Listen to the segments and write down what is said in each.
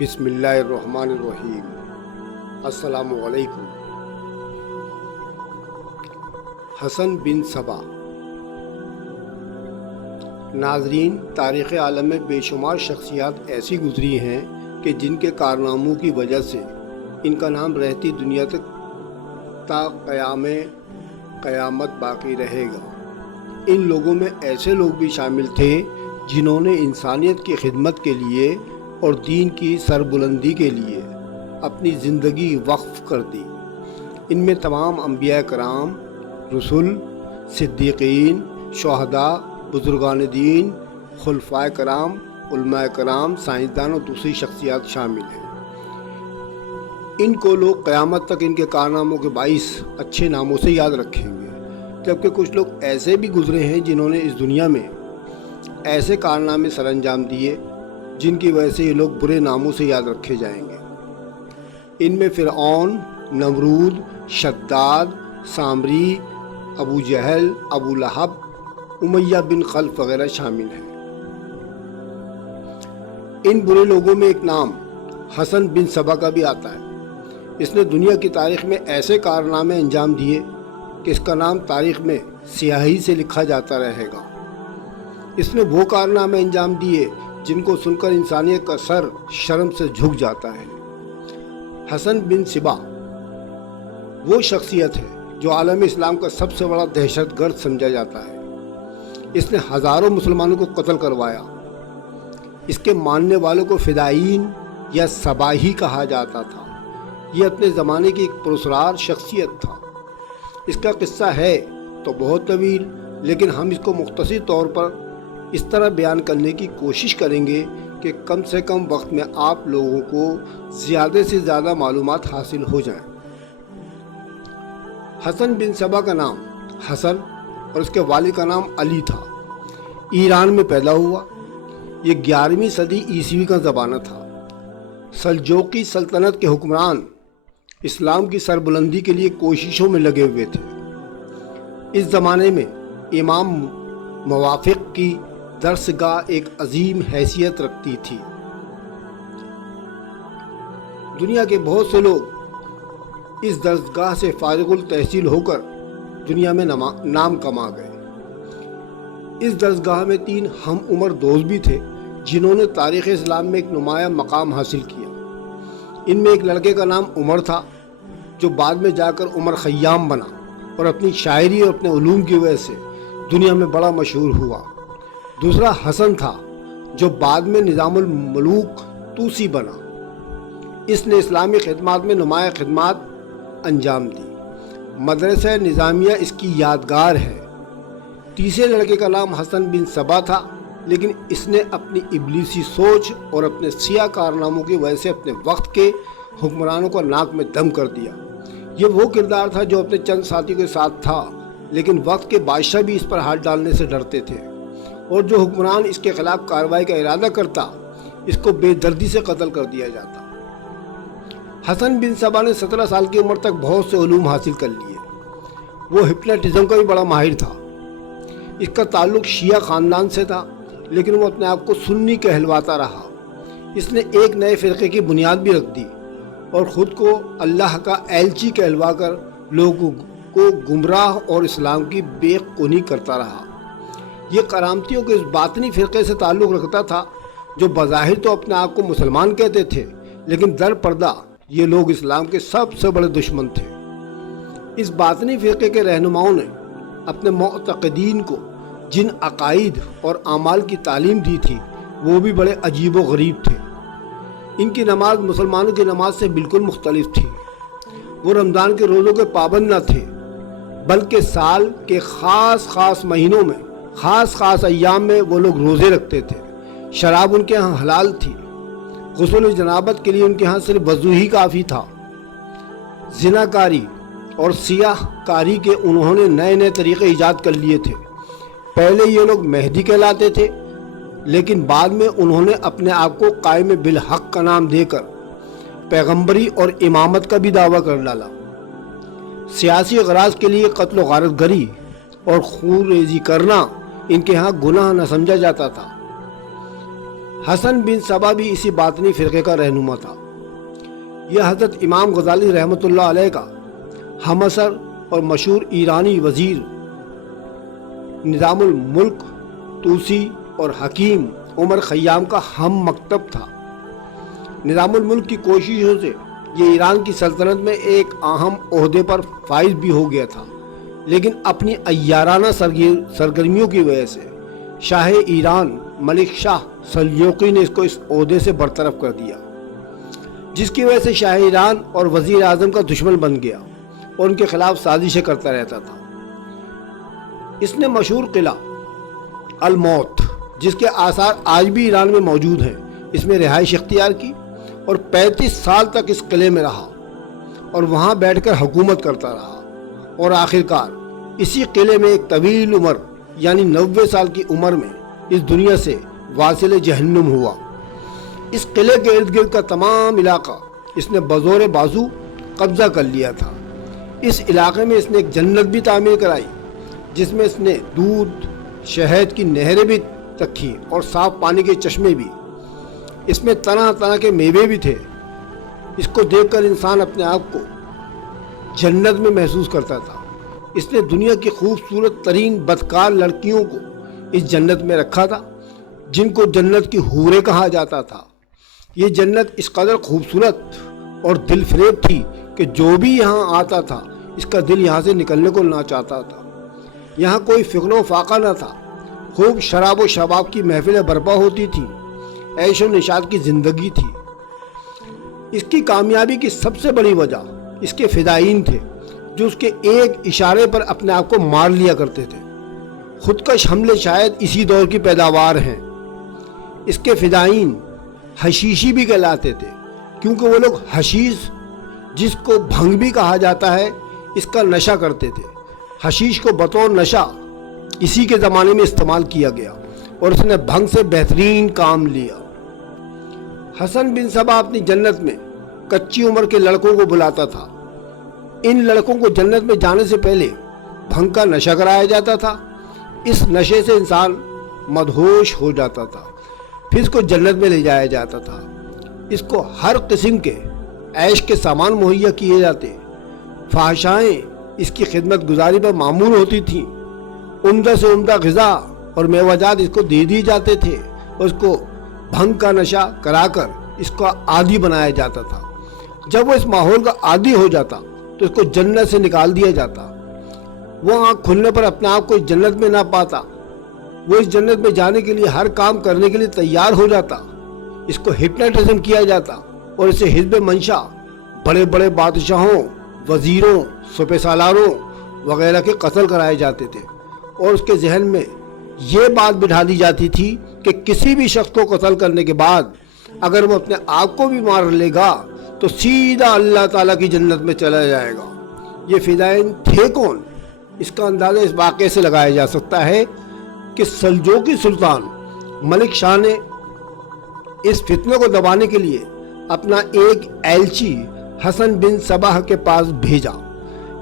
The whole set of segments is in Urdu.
بسم اللہ الرحمن الرحیم۔ السلام علیکم۔ حسن بن صبا۔ ناظرین، تاریخ عالم میں بے شمار شخصیات ایسی گزری ہیں کہ جن کے کارناموں کی وجہ سے ان کا نام رہتی دنیا تک تا قیامت باقی رہے گا۔ ان لوگوں میں ایسے لوگ بھی شامل تھے جنہوں نے انسانیت کی خدمت کے لیے اور دین کی سربلندی کے لیے اپنی زندگی وقف کر دی۔ ان میں تمام انبیاء کرام، رسول، صدیقین، شہداء، بزرگان دین، خلفائے کرام، علماء کرام، سائنسدان اور دوسری شخصیات شامل ہیں۔ ان کو لوگ قیامت تک ان کے کارناموں کے باعث اچھے ناموں سے یاد رکھیں گے، جبکہ کچھ لوگ ایسے بھی گزرے ہیں جنہوں نے اس دنیا میں ایسے کارنامے سر انجام دیے جن کی وجہ سے یہ لوگ برے ناموں سے یاد رکھے جائیں گے۔ ان میں فرعون، نمرود، شداد، سامری، ابو جہل، ابو لہب، امیہ بن خلف وغیرہ شامل ہیں۔ ان برے لوگوں میں ایک نام حسن بن صبا کا بھی آتا ہے۔ اس نے دنیا کی تاریخ میں ایسے کارنامے انجام دیے کہ اس کا نام تاریخ میں سیاہی سے لکھا جاتا رہے گا۔ اس نے وہ کارنامے انجام دیے جن کو سن کر انسانیت کا سر شرم سے جھک جاتا ہے۔ حسن بن صبا وہ شخصیت ہے جو عالم اسلام کا سب سے بڑا دہشت گرد سمجھا جاتا ہے۔ اس نے ہزاروں مسلمانوں کو قتل کروایا۔ اس کے ماننے والوں کو فدائین یا صباحی کہا جاتا تھا۔ یہ اپنے زمانے کی ایک پراسرار شخصیت تھا۔ اس کا قصہ ہے تو بہت طویل، لیکن ہم اس کو مختصر طور پر اس طرح بیان کرنے کی کوشش کریں گے کہ کم سے کم وقت میں آپ لوگوں کو زیادہ سے زیادہ معلومات حاصل ہو جائیں۔ حسن بن صبا کا نام حسن اور اس کے والد کا نام علی تھا۔ ایران میں پیدا ہوا۔ یہ 11ویں صدی عیسوی کا زمانہ تھا۔ سلجوقی سلطنت کے حکمران اسلام کی سربلندی کے لیے کوششوں میں لگے ہوئے تھے۔ اس زمانے میں امام موافق کی درسگاہ ایک عظیم حیثیت رکھتی تھی۔ دنیا کے بہت سے لوگ اس درسگاہ سے فارغ التحصیل ہو کر دنیا میں نام کما گئے۔ اس درسگاہ میں 3 ہم عمر دوست بھی تھے جنہوں نے تاریخ اسلام میں ایک نمایاں مقام حاصل کیا۔ ان میں ایک لڑکے کا نام عمر تھا جو بعد میں جا کر عمر خیام بنا اور اپنی شاعری اور اپنے علوم کی وجہ سے دنیا میں بڑا مشہور ہوا۔ دوسرا حسن تھا جو بعد میں نظام الملوک طوسی بنا۔ اس نے اسلامی خدمات میں نمایاں خدمات انجام دی۔ مدرسہ نظامیہ اس کی یادگار ہے۔ تیسرے لڑکے کا نام حسن بن صبا تھا، لیکن اس نے اپنی ابلیسی سوچ اور اپنے سیاہ کارناموں کی وجہ سے اپنے وقت کے حکمرانوں کو ناک میں دم کر دیا۔ یہ وہ کردار تھا جو اپنے چند ساتھیوں کے ساتھ تھا، لیکن وقت کے بادشاہ بھی اس پر ہاتھ ڈالنے سے ڈرتے تھے، اور جو حکمران اس کے خلاف کارروائی کا ارادہ کرتا اس کو بے دردی سے قتل کر دیا جاتا۔ حسن بن صبا نے 17 سال کی عمر تک بہت سے علوم حاصل کر لیے۔ وہ ہپناٹزم کا بھی بڑا ماہر تھا۔ اس کا تعلق شیعہ خاندان سے تھا، لیکن وہ اپنے آپ کو سنی کہلواتا رہا۔ اس نے ایک نئے فرقے کی بنیاد بھی رکھ دی اور خود کو اللہ کا ایلچی کہلوا کر لوگوں کو گمراہ اور اسلام کی بے قونی کرتا رہا۔ یہ کرامتیوں کے اس باطنی فرقے سے تعلق رکھتا تھا جو بظاہر تو اپنے آپ کو مسلمان کہتے تھے، لیکن در پردہ یہ لوگ اسلام کے سب سے بڑے دشمن تھے۔ اس باطنی فرقے کے رہنماؤں نے اپنے معتقدین کو جن عقائد اور اعمال کی تعلیم دی تھی وہ بھی بڑے عجیب و غریب تھے۔ ان کی نماز مسلمانوں کی نماز سے بالکل مختلف تھی۔ وہ رمضان کے روزوں کے پابند نہ تھے، بلکہ سال کے خاص مہینوں میں خاص ایام میں وہ لوگ روزے رکھتے تھے۔ شراب ان کے ہاں حلال تھی۔ غسل جنابت کے لیے ان کے ہاں صرف وضو ہی کافی تھا۔ زناکاری اور سیاہ کاری کے انہوں نے نئے طریقے ایجاد کر لیے تھے۔ پہلے یہ لوگ مہدی کہلاتے تھے، لیکن بعد میں انہوں نے اپنے آپ کو قائم بالحق کا نام دے کر پیغمبری اور امامت کا بھی دعویٰ کر ڈالا۔ سیاسی اغراض کے لیے قتل و غارت گری اور خون ریزی کرنا ان کے ہاں گناہ نہ سمجھا جاتا تھا۔ حسن بن صبا بھی اسی باطنی فرقے کا رہنما تھا۔ یہ حضرت امام غزالی رحمۃ اللہ علیہ کا ہم عصر اور مشہور ایرانی وزیر نظام الملک طوسی اور حکیم عمر خیام کا ہم مکتب تھا۔ نظام الملک کی کوششوں سے یہ ایران کی سلطنت میں ایک اہم عہدے پر فائز بھی ہو گیا تھا، لیکن اپنی عیارانہ سرگرمیوں کی وجہ سے شاہ ایران ملک شاہ سلجوقی نے اس کو اس عہدے سے برطرف کر دیا، جس کی وجہ سے شاہ ایران اور وزیر اعظم کا دشمن بن گیا اور ان کے خلاف سازشیں کرتا رہتا تھا۔ اس نے مشہور قلعہ الموت، جس کے آثار آج بھی ایران میں موجود ہیں، اس میں رہائش اختیار کی اور 35 سال تک اس قلعے میں رہا اور وہاں بیٹھ کر حکومت کرتا رہا، اور آخرکار اسی قلعے میں ایک طویل عمر یعنی 90 سال کی عمر میں اس دنیا سے واصل جہنم ہوا۔ اس قلعے کے ارد گرد کا تمام علاقہ اس نے بزور بازو قبضہ کر لیا تھا۔ اس علاقے میں اس نے ایک جنت بھی تعمیر کرائی، جس میں اس نے دودھ، شہد کی نہریں بھی رکھی اور صاف پانی کے چشمے بھی۔ اس میں طرح طرح کے میوے بھی تھے۔ اس کو دیکھ کر انسان اپنے آپ کو جنت میں محسوس کرتا تھا۔ اس نے دنیا کی خوبصورت ترین بدکار لڑکیوں کو اس جنت میں رکھا تھا، جن کو جنت کی حوریں کہا جاتا تھا۔ یہ جنت اس قدر خوبصورت اور دل فریب تھی کہ جو بھی یہاں آتا تھا اس کا دل یہاں سے نکلنے کو نہ چاہتا تھا۔ یہاں کوئی فکر و فاقہ نہ تھا، خوب شراب و شباب کی محفلیں برپا ہوتی تھیں، عیش و نشاط کی زندگی تھی۔ اس کی کامیابی کی سب سے بڑی وجہ اس کے فدائین تھے، جو اس کے ایک اشارے پر اپنے آپ کو مار لیا کرتے تھے۔ خودکش حملے شاید اسی دور کی پیداوار ہیں۔ اس کے فدائین حشیشی بھی کہلاتے تھے، کیونکہ وہ لوگ حشیش، جس کو بھنگ بھی کہا جاتا ہے، اس کا نشہ کرتے تھے۔ حشیش کو بطور نشہ اسی کے زمانے میں استعمال کیا گیا اور اس نے بھنگ سے بہترین کام لیا۔ حسن بن صبا اپنی جنت میں کچی عمر کے لڑکوں کو بلاتا تھا۔ ان لڑکوں کو جنت میں جانے سے پہلے بھنگ کا نشہ کرایا جاتا تھا۔ اس نشے سے انسان مدہوش ہو جاتا تھا، پھر اس کو جنت میں لے جایا جاتا تھا۔ اس کو ہر قسم کے عیش کے سامان مہیا کیے جاتے، فحاشائیں اس کی خدمت گزاری پر معمور ہوتی تھیں، عمدہ سے عمدہ غذا اور میوہ جات اس کو دے دی جاتے تھے، اور اس کو بھنگ کا نشہ کرا کر اس کو عادی بنایا جاتا تھا۔ جب وہ اس ماحول کا عادی ہو جاتا تو اس کو جنت سے نکال دیا جاتا۔ وہ آنکھ کھلنے پر اپنے آپ کو اس جنت میں نہ پاتا۔ وہ اس جنت میں جانے کے لیے ہر کام کرنے کے لیے تیار ہو جاتا۔ اس کو ہپناٹزم کیا جاتا اور اسے حزب منشا، بڑے بڑے بادشاہوں، وزیروں، سپہ سالاروں وغیرہ کے قتل کرائے جاتے تھے، اور اس کے ذہن میں یہ بات بٹھا دی جاتی تھی کہ کسی بھی شخص کو قتل کرنے کے بعد اگر وہ اپنے آپ کو بھی مار لے گا تو سیدھا اللہ تعالیٰ کی جنت میں چلا جائے گا۔ یہ فدائین تھے کون؟ اس کا اندازہ اس واقعے سے لگایا جا سکتا ہے کہ سلجوقی سلطان ملک شاہ نے اس فتنے کو دبانے کے لیے اپنا ایک ایلچی حسن بن صبا کے پاس بھیجا۔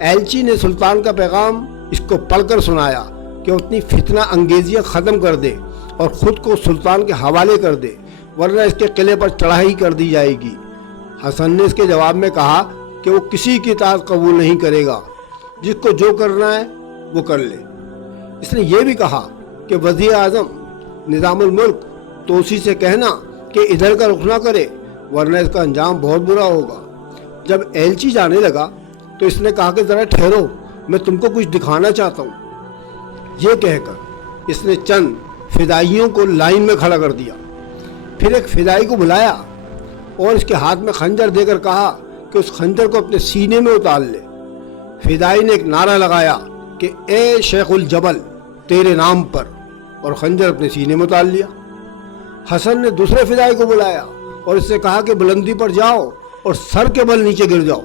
ایلچی نے سلطان کا پیغام اس کو پڑھ کر سنایا کہ وہ اپنی فتنہ انگیزیاں ختم کر دے اور خود کو سلطان کے حوالے کر دے، ورنہ اس کے قلعے پر چڑھائی کر دی جائے گی۔ حسن نے اس کے جواب میں کہا کہ وہ کسی کی اطاعت قبول نہیں کرے گا، جس کو جو کرنا ہے وہ کر لے۔ اس نے یہ بھی کہا کہ وزیر اعظم نظام الملک طوسی سے کہنا کہ ادھر کا رخ نہ کرے، ورنہ اس کا انجام بہت برا ہوگا۔ جب ایلچی جانے لگا تو اس نے کہا کہ ذرا ٹھہرو، میں تم کو کچھ دکھانا چاہتا ہوں۔ یہ کہہ کر اس نے چند فدائیوں کو لائن میں کھڑا کر دیا، پھر ایک فدائی کو بلایا اور اس کے ہاتھ میں خنجر دے کر کہا کہ اس خنجر کو اپنے سینے میں اتار لے۔ فدائی نے ایک نعرہ لگایا کہ اے شیخ الجبل، تیرے نام پر، اور خنجر اپنے سینے میں اتار لیا۔ حسن نے دوسرے فدائی کو بلایا اور اس سے کہا کہ بلندی پر جاؤ اور سر کے بل نیچے گر جاؤ۔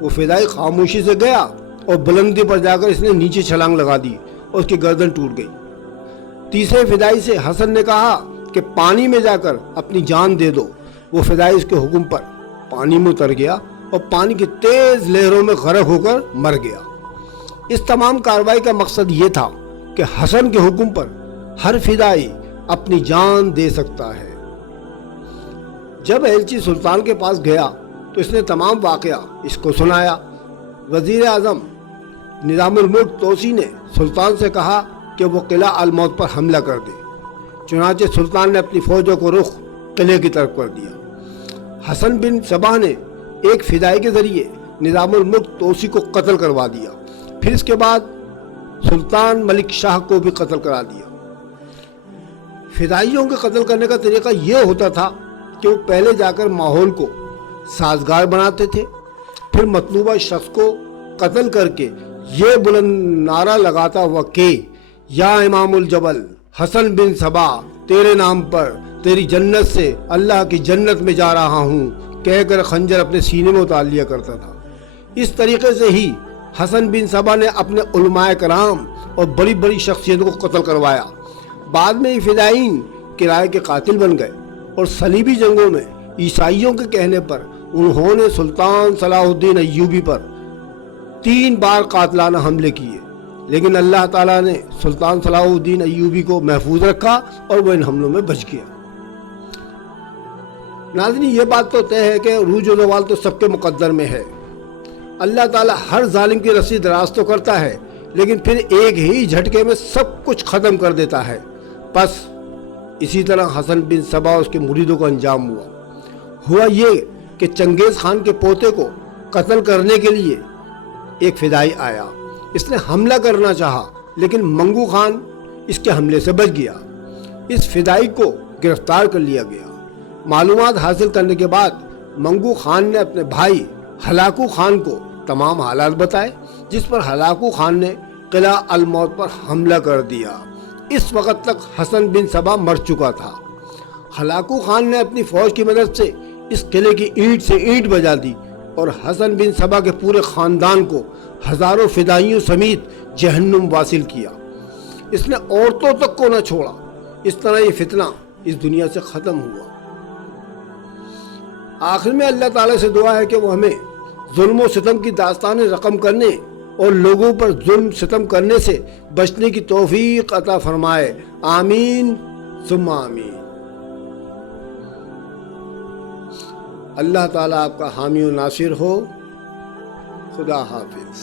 وہ فدائی خاموشی سے گیا اور بلندی پر جا کر اس نے نیچے چھلانگ لگا دی اور اس کی گردن ٹوٹ گئی۔ تیسرے فدائی سے حسن نے کہا کہ پانی میں جا کر اپنی جان دے دو۔ وہ فدائی اس کے حکم پر پانی میں اتر گیا اور پانی کی تیز لہروں میں غرق ہو کر مر گیا۔ اس تمام کارروائی کا مقصد یہ تھا کہ حسن کے حکم پر ہر فدائی اپنی جان دے سکتا ہے۔ جب ایلچی سلطان کے پاس گیا تو اس نے تمام واقعہ اس کو سنایا۔ وزیر اعظم نظام الملک توسی نے سلطان سے کہا کہ وہ قلعہ الموت پر حملہ کر دے۔ چنانچہ سلطان نے اپنی فوجوں کو رخ قلعے کی طرف کر دیا۔ حسن بن صبا نے ایک فدائی کے ذریعے نظام الملک توسی کو قتل کروا دیا، پھر اس کے بعد سلطان ملک شاہ کو بھی قتل کرا دیا۔ فدائیوں کے قتل کرنے کا طریقہ یہ ہوتا تھا کہ وہ پہلے جا کر ماحول کو سازگار بناتے تھے، پھر مطلوبہ شخص کو قتل کر کے یہ بلند نعرہ لگاتا ہوا کہ یا امام الجبل حسن بن صبا، تیرے نام پر تیری جنت سے اللہ کی جنت میں جا رہا ہوں کہہ کر خنجر اپنے سینے میں اتار لیا کرتا تھا۔ اس طریقے سے ہی حسن بن صبا نے اپنے علماء کرام اور بڑی بڑی شخصیتوں کو قتل کروایا۔ بعد میں یہ فدائین کرائے کے قاتل بن گئے اور صلیبی جنگوں میں عیسائیوں کے کہنے پر انہوں نے سلطان صلاح الدین ایوبی پر 3 بار قاتلانہ حملے کیے، لیکن اللہ تعالیٰ نے سلطان صلاح الدین ایوبی کو محفوظ رکھا اور وہ ان حملوں میں بچ گیا۔ ناظرین، یہ بات تو طے ہے کہ عروج و زوال تو سب کے مقدر میں ہے۔ اللہ تعالیٰ ہر ظالم کی رسی دراز تو کرتا ہے، لیکن پھر ایک ہی جھٹکے میں سب کچھ ختم کر دیتا ہے۔ بس اسی طرح حسن بن صبا اور اس کے مریدوں کو انجام ہوا یہ کہ چنگیز خان کے پوتے کو قتل کرنے کے لیے ایک فدائی آیا۔ اس نے حملہ کرنا چاہا لیکن منگو خان اس کے حملے سے بچ گیا۔ اس فدائی کو گرفتار کر لیا گیا۔ معلومات حاصل کرنے کے بعد منگو خان نے اپنے بھائی ہلاکو خان کو تمام حالات بتائے، جس پر ہلاکو خان نے قلعہ الموت پر حملہ کر دیا۔ اس وقت تک حسن بن صبا مر چکا تھا۔ ہلاکو خان نے اپنی فوج کی مدد سے اس قلعے کی اینٹ سے اینٹ بجا دی اور حسن بن صبا کے پورے خاندان کو ہزاروں فدائیوں سمیت جہنم واصل کیا۔ اس نے عورتوں تک کو نہ چھوڑا۔ اس طرح یہ فتنہ اس دنیا سے ختم ہوا۔ آخر میں اللہ تعالیٰ سے دعا ہے کہ وہ ہمیں ظلم و ستم کی داستانیں رقم کرنے اور لوگوں پر ظلم ستم کرنے سے بچنے کی توفیق عطا فرمائے۔ آمین ثم آمین۔ اللہ تعالیٰ آپ کا حامی و ناصر ہو۔ خدا حافظ۔